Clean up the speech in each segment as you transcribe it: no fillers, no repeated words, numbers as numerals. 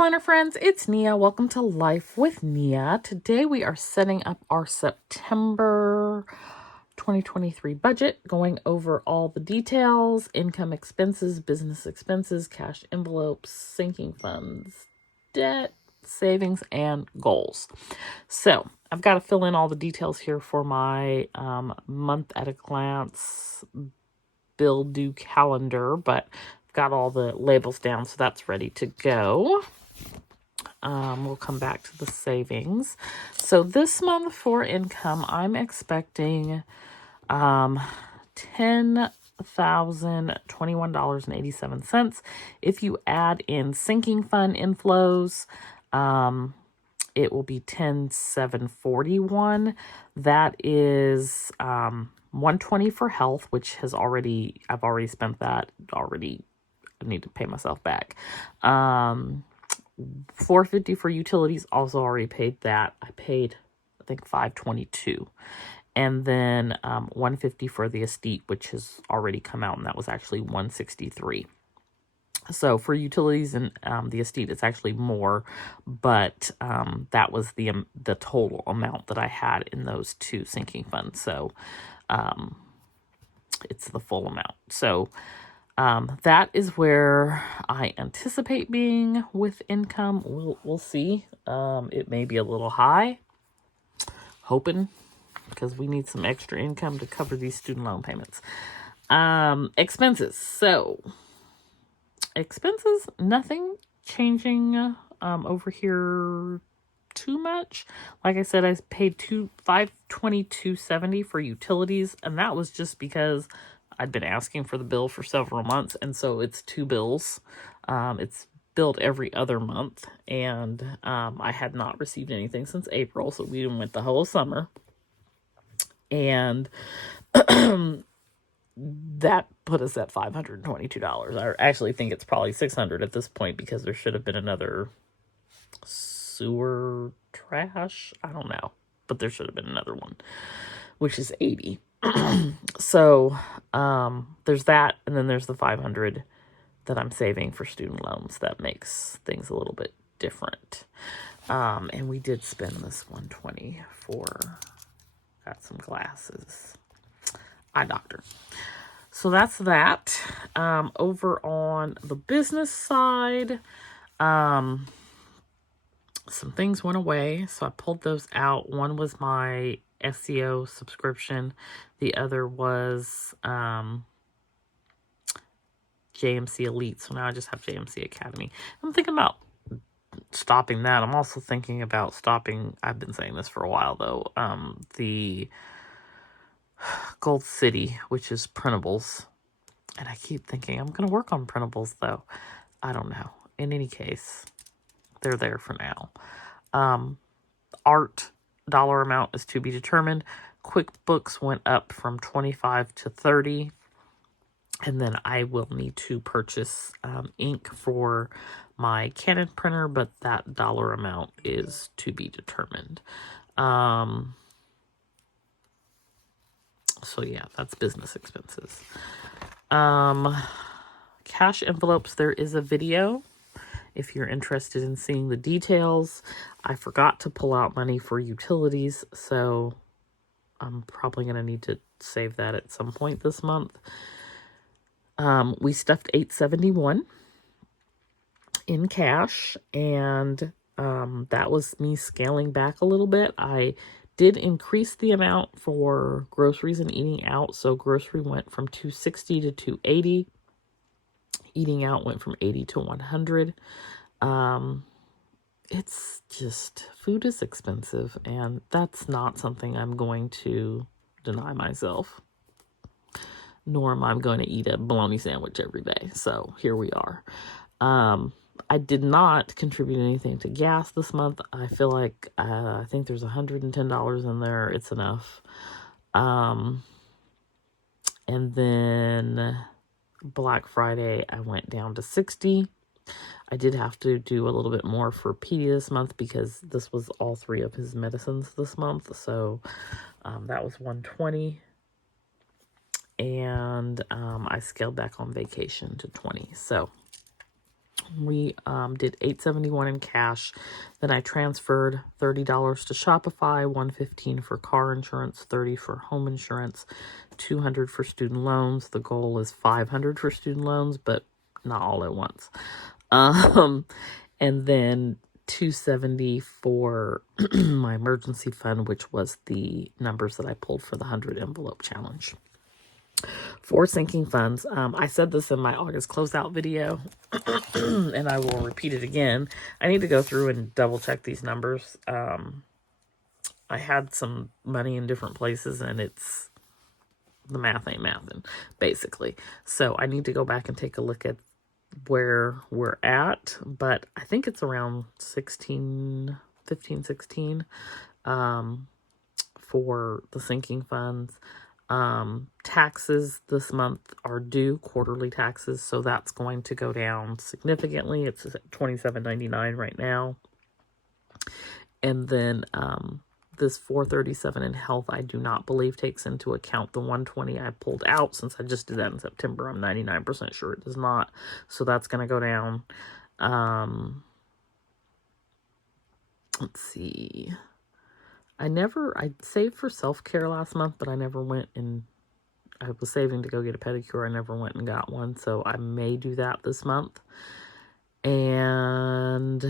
planner friends, it's Nia. Welcome to Life with Nia. Today we are setting up our September 2023 budget, going over all the details, income, expenses, business expenses, cash envelopes, sinking funds, debt, savings, and goals. So I've got to fill in all the details here for my month at a glance bill due calendar, but I've got all the labels down, so that's ready to go. We'll come back to the savings. So this month for income, I'm expecting $10,021.87. If you add in sinking fund inflows, it will be $10,741. That is $120 for health, which I've already spent that already. I need to pay myself back. $450 for utilities, also already paid that. I paid, I think, $522. And then $150 for the estate, which has already come out, and that was actually $163. So for utilities and the estate, it's actually more, but that was the total amount that I had in those two sinking funds. So it's the full amount. So that is where I anticipate being with income. We'll see. It may be a little high, hoping, because we need some extra income to cover these student loan payments. Expenses. So expenses, nothing changing over here too much. Like I said, I paid $522.70 for utilities, and that was just because I'd been asking for the bill for several months, and so it's two bills. It's billed every other month, and I had not received anything since April, so we went the whole summer. And that put us at $522. I actually think it's probably $600 at this point, because there should have been another sewer trash. I don't know, but there should have been another one, which is $80. So there's that, and then there's the $500 that I'm saving for student loans. That makes things a little bit different. And we did spend this $120 for, got some glasses, eye doctor. So that's that. Over on the business side, some things went away, so I pulled those out. One was my SEO subscription. The other was JMC Elite. So now I just have JMC Academy. I'm thinking about stopping that. I'm also thinking about stopping, I've been saying this for a while though, the Gold City, which is printables. And I keep thinking I'm going to work on printables though. I don't know. In any case, they're there for now. Art dollar amount is to be determined. QuickBooks went up from 25 to 30. And then I will need to purchase ink for my Canon printer, but that dollar amount is to be determined. So yeah, that's business expenses. Cash envelopes, there is a video if you're interested in seeing the details. I forgot to pull out money for utilities, so I'm probably going to need to save that at some point this month. We stuffed $871 in cash, and that was me scaling back a little bit. I did increase the amount for groceries and eating out, so grocery went from $260 to $280. Eating out went from $80 to $100. It's just, food is expensive, and that's not something I'm going to deny myself. Nor am I going to eat a bologna sandwich every day. So here we are. I did not contribute anything to gas this month. I feel like I think there's $110 in there. It's enough. And then Black Friday, I went down to $60. I did have to do a little bit more for Petey this month, because this was all three of his medicines this month. So that was $120. And I scaled back on vacation to $20. So We did $871 in cash. Then I transferred $30 to Shopify, $115 for car insurance, $30 for home insurance, $200 for student loans. The goal is $500 for student loans, but not all at once. And then $270 for my emergency fund, which was the numbers that I pulled for the 100 envelope challenge. For sinking funds, I said this in my August closeout video, and I will repeat it again. I need to go through and double check these numbers. I had some money in different places, and the math ain't mathin', basically. So I need to go back and take a look at where we're at, but I think it's around 16 for the sinking funds. Taxes this month are due, quarterly taxes, so that's going to go down significantly. It's at $27.99 right now. And then this $437 in health, I do not believe takes into account the $120 I pulled out. Since I just did that in September, I'm 99% sure it does not. So that's going to go down. Let's see. I saved for self-care last month, but I never went and I was saving to go get a pedicure. I never went and got one, so I may do that this month. And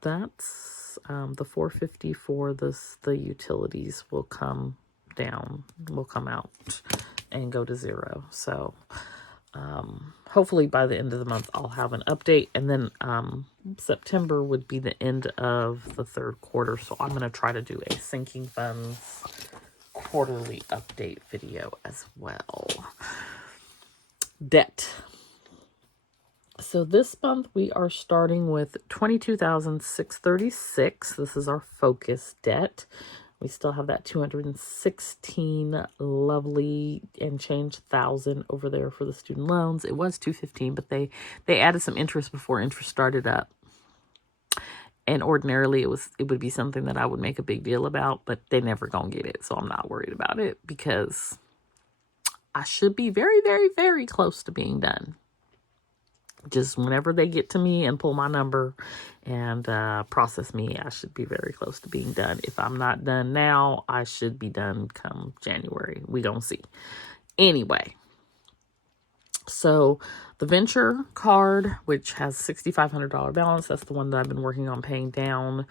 that's the $450 for the utilities will come out and go to zero. So hopefully by the end of the month I'll have an update, and then September would be the end of the third quarter, so I'm going to try to do a sinking funds quarterly update video as well. Debt. So this month we are starting with $22,636. This is our focus debt. We still have that 216 lovely and change thousand over there for the student loans. It was 215, but they added some interest before interest started up. And ordinarily it would be something that I would make a big deal about, but they never gonna get it, so I'm not worried about it because I should be very, very, very close to being done. Just whenever they get to me and pull my number and process me, I should be very close to being done. If I'm not done now, I should be done come January. We gonna see. Anyway, so the Venture card, which has $6,500 balance, that's the one that I've been working on paying down.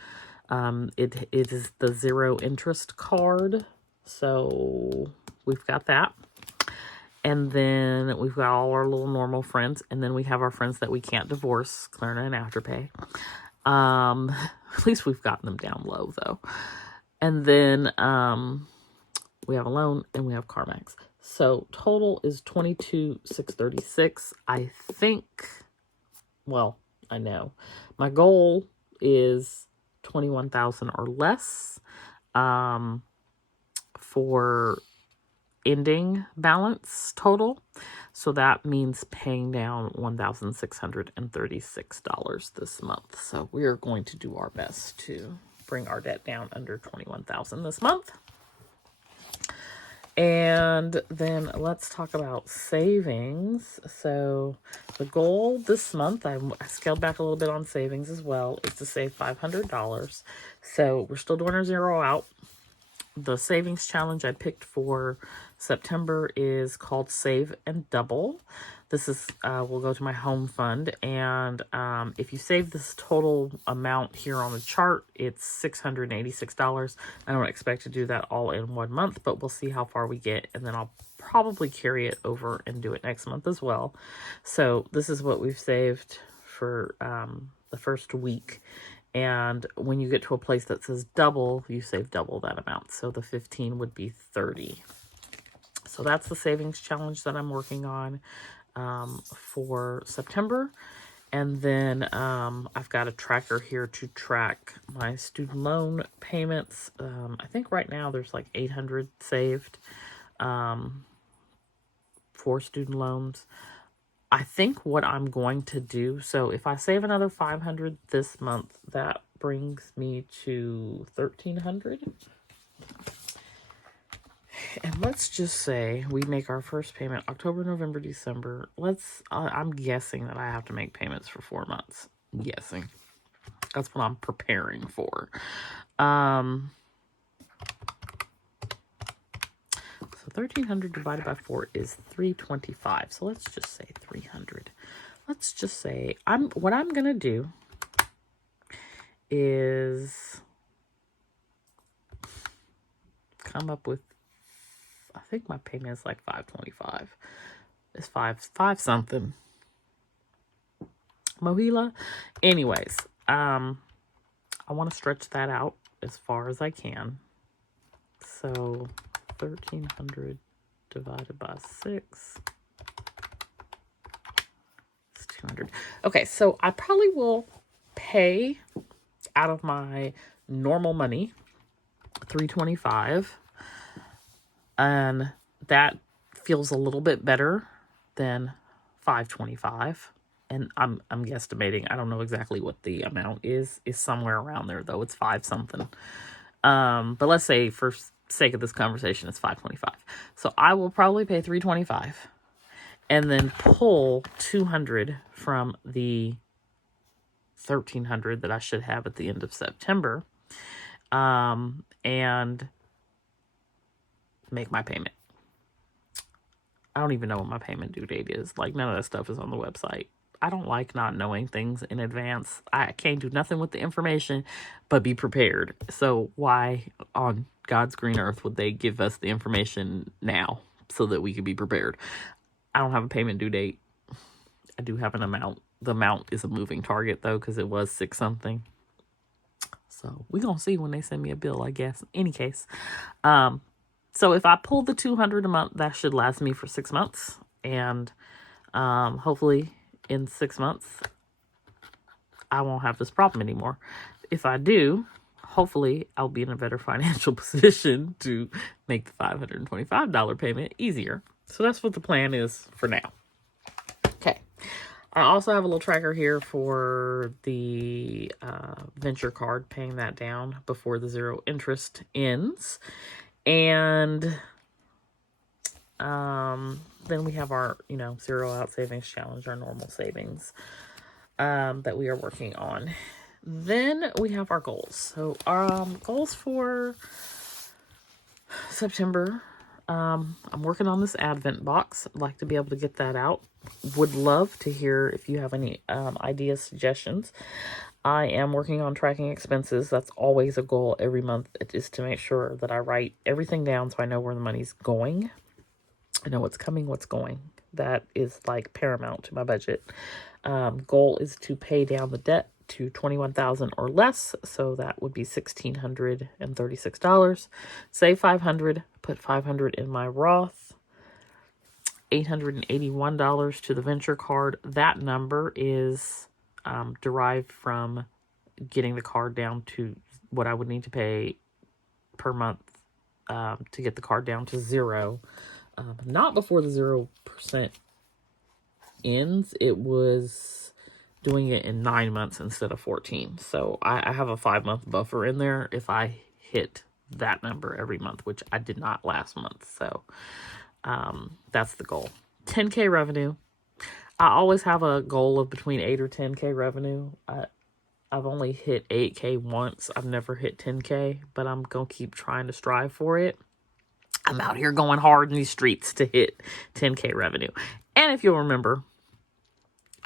It is the zero interest card. So we've got that. And then we've got all our little normal friends. And then we have our friends that we can't divorce, Klarna and Afterpay. At least we've gotten them down low, though. And then we have a loan and we have CarMax. So total is $22,636. I think, well, I know. My goal is $21,000 or less for ending balance total. So that means paying down $1,636 this month. So we are going to do our best to bring our debt down under $21,000 this month. And then let's talk about savings. So the goal this month, I scaled back a little bit on savings as well, is to save $500. So we're still doing our zero out. The savings challenge I picked for September is called Save and Double. This is, will go to my home fund. And if you save this total amount here on the chart, it's $686. I don't expect to do that all in 1 month, but we'll see how far we get. And then I'll probably carry it over and do it next month as well. So this is what we've saved for the first week. And when you get to a place that says double, you save double that amount. So the 15 would be 30. So that's the savings challenge that I'm working on for September. And then I've got a tracker here to track my student loan payments. I think right now there's like 800 saved for student loans. I think what I'm going to do, so if I save another 500 this month, that brings me to 1,300. And let's just say we make our first payment October, November, December. I'm guessing that I have to make payments for 4 months. Guessing. That's what I'm preparing for. So 1,300 divided by 4 is 325. So let's just say 300. Let's just say what I'm going to do is come up with, I think my payment is like 525. It's five something. Mohila. Anyways, I want to stretch that out as far as I can. So 1,300 divided by 6 is 200. Okay, so I probably will pay out of my normal money $325, and that feels a little bit better than $525. And I'm guesstimating. I don't know exactly what the amount is. It's somewhere around there, though. It's 5 something. But let's say for sake of this conversation, it's $525. So I will probably pay $325 and then pull $200 from the $1,300 that I should have at the end of September, and make my payment. I don't even know what my payment due date is. Like, none of that stuff is on the website. I don't like not knowing things in advance. I can't do nothing with the information but be prepared. So why on God's green earth would they give us the information now so that we could be prepared? I don't have a payment due date. I do have an amount. The amount is a moving target, though, because it was 6 something. So we're going to see when they send me a bill, I guess. Any case. So if I pull the $200 a month, that should last me for 6 months. And hopefully in 6 months, I won't have this problem anymore. If I do, hopefully I'll be in a better financial position to make the $525 payment easier. So that's what the plan is for now. Okay. I also have a little tracker here for the venture card, paying that down before the 0 interest ends. And then we have our, 0 out savings challenge, our normal savings that we are working on. Then we have our goals. So goals for September. I'm working on this Advent box. I'd like to be able to get that out. Would love to hear if you have any ideas, suggestions. I am working on tracking expenses. That's always a goal every month, is to make sure that I write everything down so I know where the money's going. I know what's coming, what's going. That is like paramount to my budget. Goal is to pay down the debt to $21,000 or less. So that would be $1,636. Save $500, put $500 in my Roth, $881 to the venture card. That number is derived from getting the card down to what I would need to pay per month to get the card down to 0. Not before the 0% ends. It was doing it in 9 months instead of 14. So I have a 5-month buffer in there if I hit that number every month, which I did not last month. So that's the goal. 10K revenue. I always have a goal of between 8 or 10K revenue. I've only hit 8K once. I've never hit 10K, but I'm going to keep trying to strive for it. I'm out here going hard in these streets to hit 10K revenue. And if you'll remember,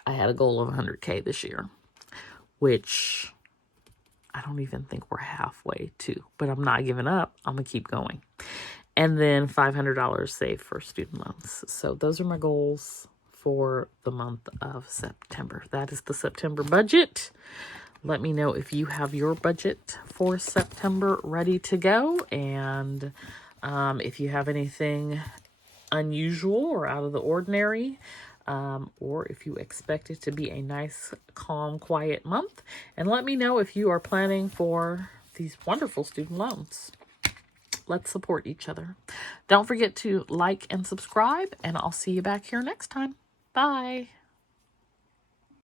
I had a goal of 100K this year, which I don't even think we're halfway to, but I'm not giving up. I'm going to keep going. And then $500 saved for student loans. So those are my goals for the month of September. That is the September budget. Let me know if you have your budget for September ready to go. And if you have anything unusual or out of the ordinary, or if you expect it to be a nice, calm, quiet month. And let me know if you are planning for these wonderful student loans. Let's support each other. Don't forget to like and subscribe, and I'll see you back here next time. Bye.